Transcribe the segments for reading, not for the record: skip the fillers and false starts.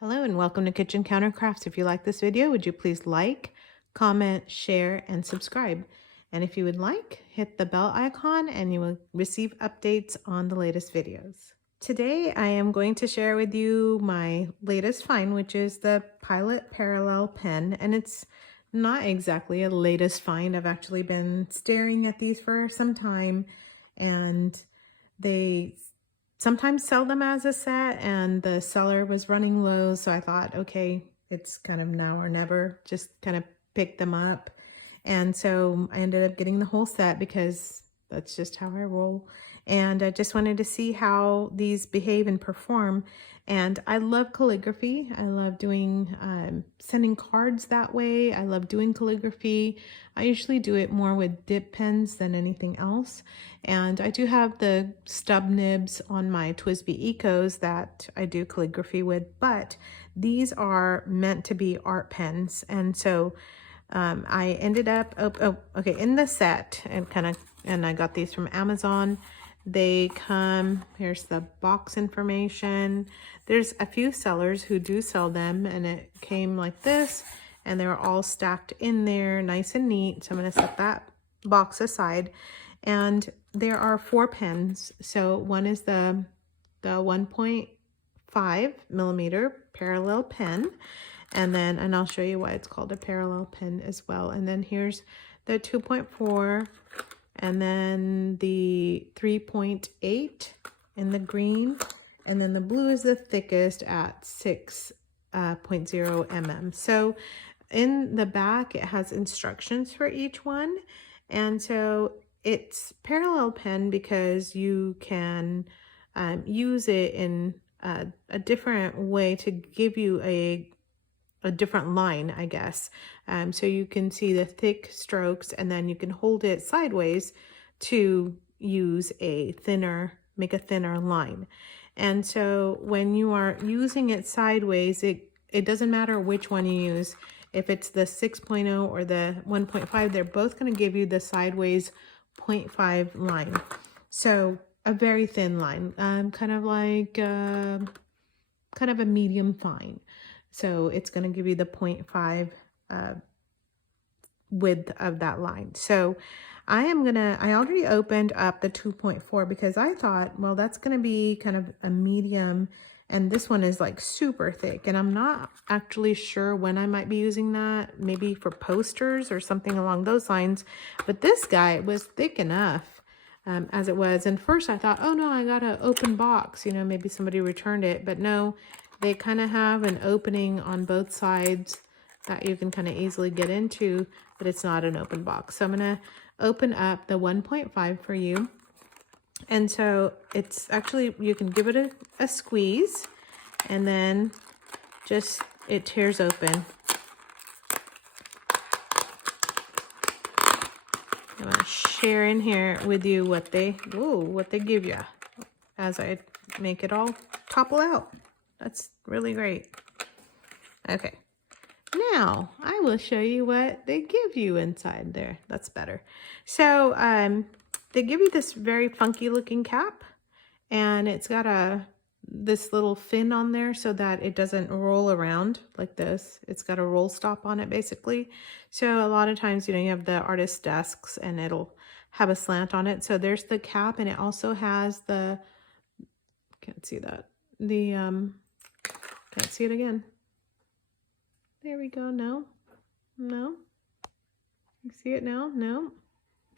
Hello and welcome to Kitchen Counter Crafts. If you like this video, would you please like, comment, share, and subscribe? And if you would like, hit the bell icon and you will receive updates on the latest videos. Today, I am going to share with you my latest find, which is the Pilot Parallel Pen. And it's not exactly a latest find. I've actually been staring at these for some time, and they sometimes sell them as a set, and the seller was running low, so I thought, okay, it's kind of now or never, just kind of pick them up. And so I ended up getting the whole set because that's just how I roll. And I just wanted to see how these behave and perform. And I love calligraphy. I love doing sending cards that way. I love doing calligraphy. I usually do it more with dip pens than anything else. And I do have the stub nibs on my TWSBI Ecos that I do calligraphy with, but these are meant to be art pens. And so I ended up, in the set, and I got these from Amazon. They come, here's the box information. There's a few sellers who do sell them, and it came like this, and they were all stacked in there, nice and neat. So I'm gonna set that box aside. And there are 4 pens. So one is the 1.5 millimeter parallel pen. And I'll show you why it's called a parallel pen as well. And then here's the 2.4, and then the 3.8 in the green, and then the blue is the thickest at 6.0 mm. So in the back, it has instructions for each one. And so it's parallel pen because you can use it in a different way to give you a different line, I guess. So you can see the thick strokes, and then you can hold it sideways to use make a thinner line. And so when you are using it sideways, it doesn't matter which one you use. If it's the 6.0 or the 1.5, they're both going to give you the sideways 0.5 line. So a very thin line, kind of like kind of a medium fine. So it's going to give you the 0.5 width of that line. So I already opened up the 2.4 because I thought, well, that's going to be kind of a medium, and this one is like super thick, and I'm not actually sure when I might be using that, maybe for posters or something along those lines. But this guy was thick enough as it was. And first I thought, oh no, I got an open box, maybe somebody returned it. But no, they kind of have an opening on both sides that you can kind of easily get into, but it's not an open box. So I'm going to open up the 1.5 for you. And so it's actually, you can give it a squeeze, and then just, it tears open. I'm going to share in here with you what they give you as I make it all topple out. That's really great. Okay, now I will show you what they give you inside there. That's better. So they give you this very funky looking cap, and it's got this little fin on there so that it doesn't roll around like this. It's got a roll stop on it basically. So a lot of times, you have the artist desks and it'll have a slant on it. So there's the cap, and it also has the, can't see that, the can't see it again. There we go. No. You see it now? No.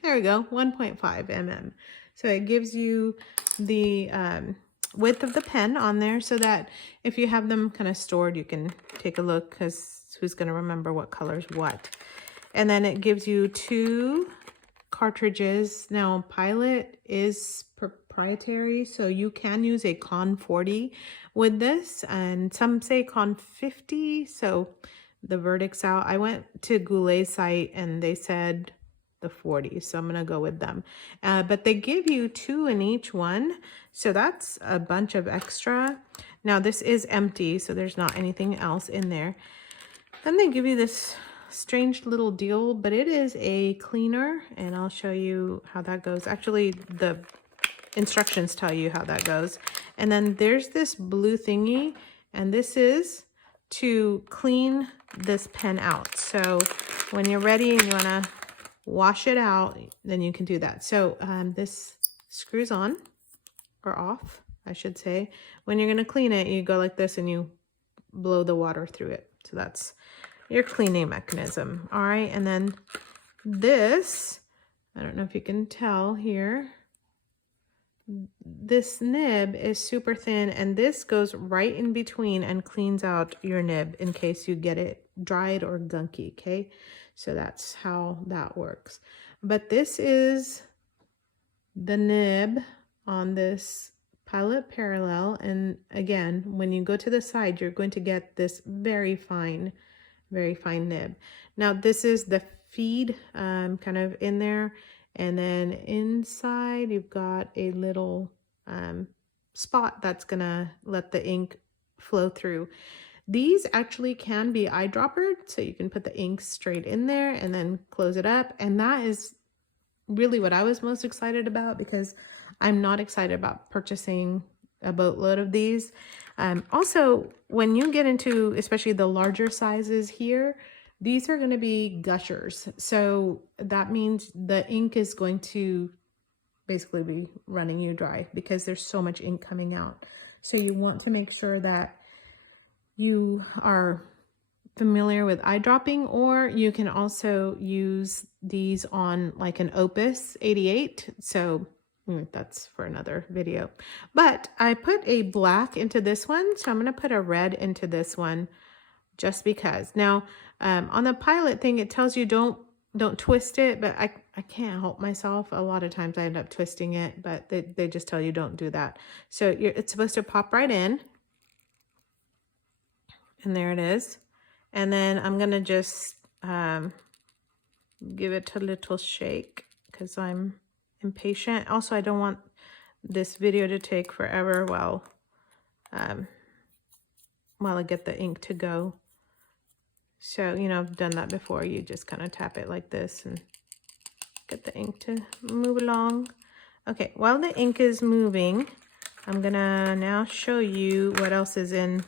There we go. 1.5 mm. So it gives you the width of the pen on there, so that if you have them kind of stored, you can take a look, because who's going to remember what color's what. And then it gives you 2 cartridges. Now, Pilot is proprietary, so you can use a Con 40 with this, and some say Con 50, so the verdict's out. I went to Goulet's site and they said the 40, so I'm gonna go with them. But they give you 2 in each one, so that's a bunch of extra. Now this is empty, so there's not anything else in there. Then they give you this strange little deal, but it is a cleaner, and I'll show you how that goes. Actually, the instructions tell you how that goes. And then there's this blue thingy, and this is to clean this pen out. So when you're ready and you want to wash it out, then you can do that. So this screws on, or off, I should say. When you're going to clean it, you go like this and you blow the water through it. So that's your cleaning mechanism. All right, and then this, I don't know if you can tell here, this nib is super thin, and this goes right in between and cleans out your nib in case you get it dried or gunky, okay? So that's how that works. But this is the nib on this Pilot Parallel, and again, when you go to the side, you're going to get this very fine nib. Now this is the feed kind of in there, and then inside you've got a little spot that's gonna let the ink flow through. These actually can be eyedroppered, so you can put the ink straight in there and then close it up, and that is really what I was most excited about, because I'm not excited about purchasing a boatload of these. Also, when you get into especially the larger sizes here, these are going to be gushers. So that means the ink is going to basically be running you dry because there's so much ink coming out. So you want to make sure that you are familiar with eyedropping, or you can also use these on like an Opus 88. So that's for another video. But I put a black into this one, so I'm going to put a red into this one just because. Now, on the Pilot thing, it tells you don't twist it, but I can't help myself. A lot of times I end up twisting it, but they just tell you don't do that. So it's supposed to pop right in. And there it is. And then I'm going to just give it a little shake because I'm impatient. Also, I don't want this video to take forever while I get the ink to go. So, you know, I've done that before. You just kind of tap it like this and get the ink to move along. Okay, while the ink is moving, I'm gonna now show you what else is in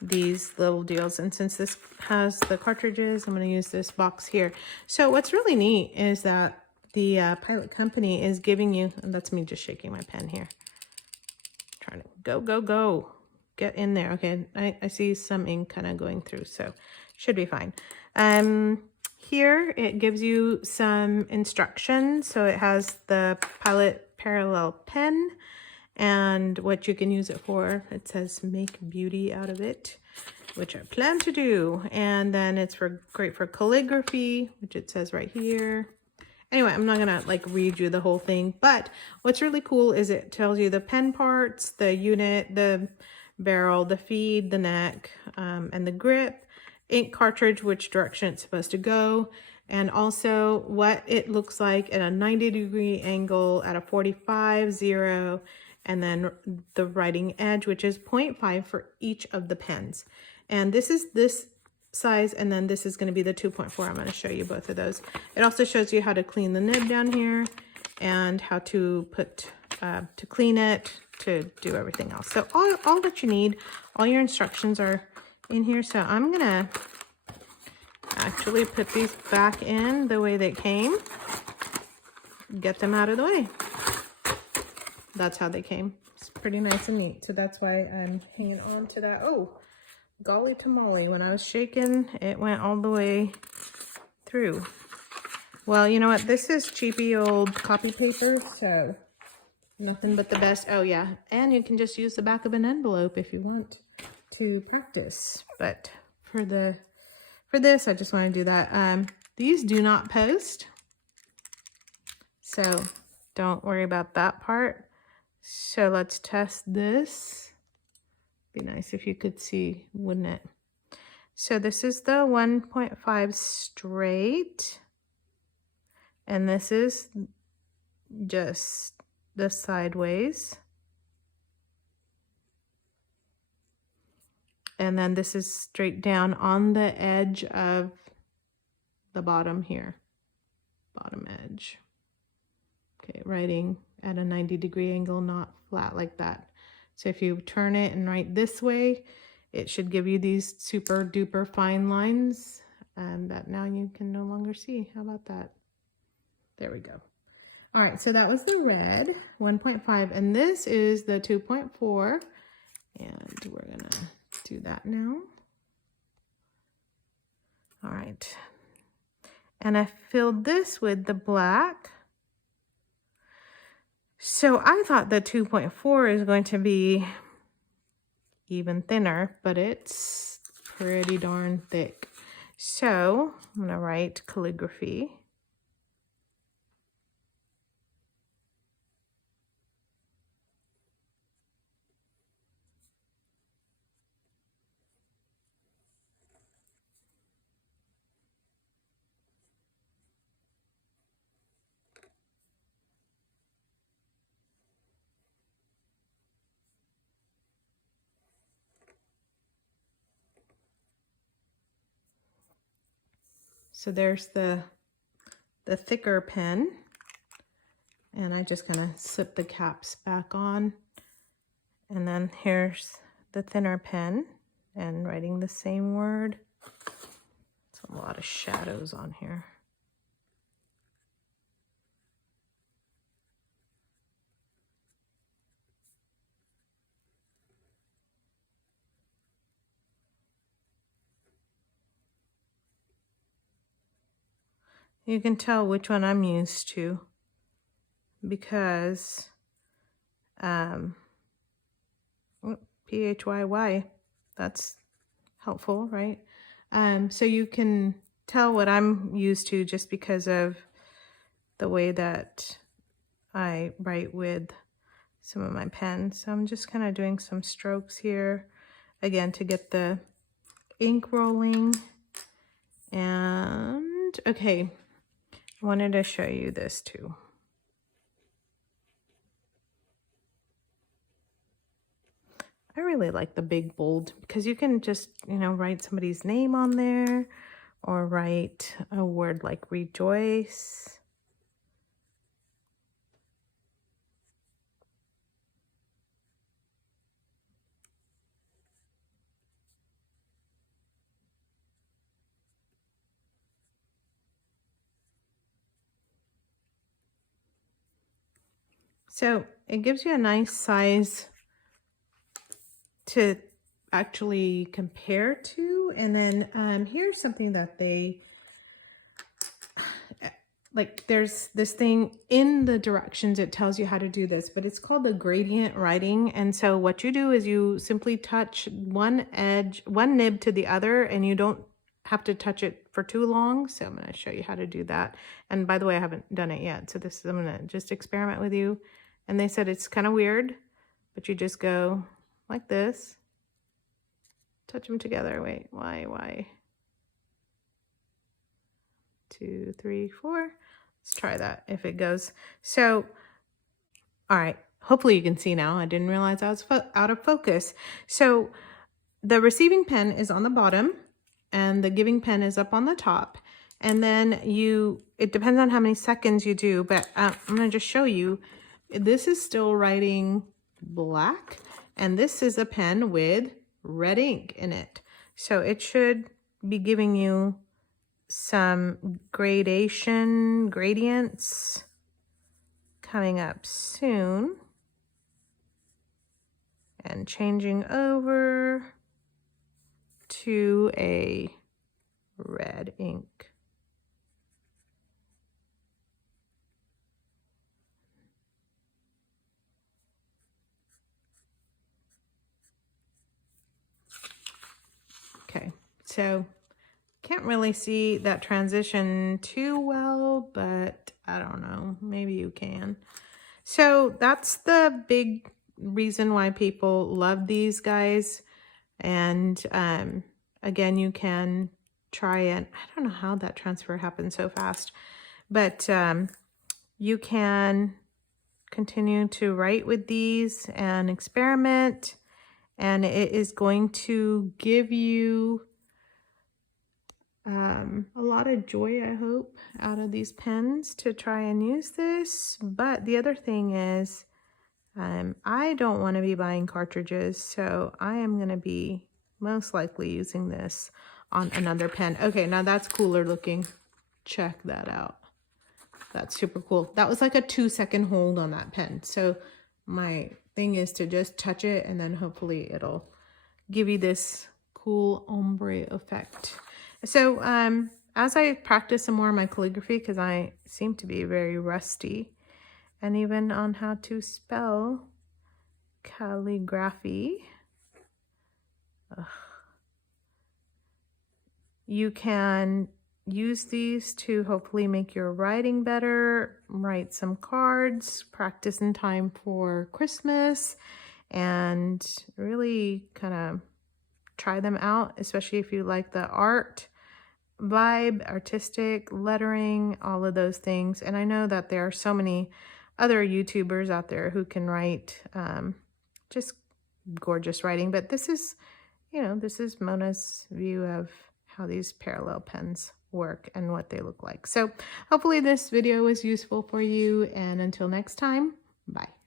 these little deals. And since this has the cartridges, I'm going to use this box here. So what's really neat is that the Pilot company is giving you, and that's me just shaking my pen here, trying to go get in there. Okay, I see some ink kind of going through, so should be fine. Here it gives you some instructions. So it has the Pilot Parallel pen and what you can use it for. It says make beauty out of it, which I plan to do. And then it's great for calligraphy, which it says right here. Anyway, I'm not gonna like read you the whole thing, but what's really cool is it tells you the pen parts, the unit, the barrel, the feed, the neck, and the grip, ink cartridge, which direction it's supposed to go, and also what it looks like at a 90-degree angle, at a 45, 0, and then the writing edge, which is 0.5 for each of the pens. And this is this size, and then this is going to be the 2.4. I'm going to show you both of those. It also shows you how to clean the nib down here and how to put, to clean it, to do everything else. So all that you need, all your instructions are in here. So I'm going to actually put these back in the way they came, get them out of the way. That's how they came. It's pretty nice and neat. So that's why I'm hanging on to that. Oh, golly tamale. When I was shaking, it went all the way through. Well, you know what? This is cheapy old copy paper, so nothing but the best. Oh, yeah. And you can just use the back of an envelope if you want to practice. But for this, I just want to do that. These do not post, so don't worry about that part. So let's test this. Be nice if you could see, wouldn't it? So this is the 1.5 straight, and this is just the sideways, and then this is straight down on the edge of the bottom here, bottom edge. Okay, writing at a 90-degree angle, not flat like that. So if you turn it and write this way, it should give you these super duper fine lines that now you can no longer see. How about that? There we go. All right, so that was the red 1.5, and this is the 2.4, and we're gonna do that now. All right, and I filled this with the black. So I thought the 2.4 is going to be even thinner, but it's pretty darn thick. So I'm gonna write calligraphy. So there's the thicker pen, and I just kind of slip the caps back on, and then here's the thinner pen and writing the same word. It's a lot of shadows on here. You can tell which one I'm used to because PHYY, that's helpful, right? So you can tell what I'm used to just because of the way that I write with some of my pens. So I'm just kind of doing some strokes here, again, to get the ink rolling. And okay, I wanted to show you this too. I really like the big bold because you can just, you know, write somebody's name on there or write a word like rejoice. So it gives you a nice size to actually compare to. And then here's something that they, like there's this thing in the directions, it tells you how to do this, but it's called the gradient writing. And so what you do is you simply touch one edge, one nib to the other, and you don't have to touch it for too long. So I'm going to show you how to do that. And by the way, I haven't done it yet. So this is, I'm going to just experiment with you. And they said it's kind of weird, but you just go like this, touch them together. Wait, why? 2, 3, 4. Let's try that if it goes. So, all right, hopefully you can see now. I didn't realize I was out of focus. So the receiving pen is on the bottom and the giving pen is up on the top. And then it depends on how many seconds you do, but I'm gonna just show you. This is still writing black, and this is a pen with red ink in it. So it should be giving you some gradients coming up soon. And changing over to a red ink. Okay, so can't really see that transition too well, but I don't know, maybe you can. So that's the big reason why people love these guys. And again, you can try it. I don't know how that transfer happened so fast, but you can continue to write with these and experiment, and it is going to give you a lot of joy, I hope, out of these pens to try and use this. But the other thing is, I don't want to be buying cartridges, so I am going to be most likely using this on another pen. Okay, now that's cooler looking. Check that out. That's super cool. That was like a 2-second hold on that pen. So my thing is to just touch it and then hopefully it'll give you this cool ombre effect. So as I practice some more of my calligraphy, because I seem to be very rusty, and even on how to spell calligraphy, you can use these to hopefully make your writing better, write some cards, practice in time for Christmas, and really kind of try them out, especially if you like the art vibe, artistic, lettering, all of those things. And I know that there are so many other YouTubers out there who can write just gorgeous writing, but this is, you know, this is Mona's view of how these parallel pens work and what they look like. So hopefully this video was useful for you, and until next time, bye.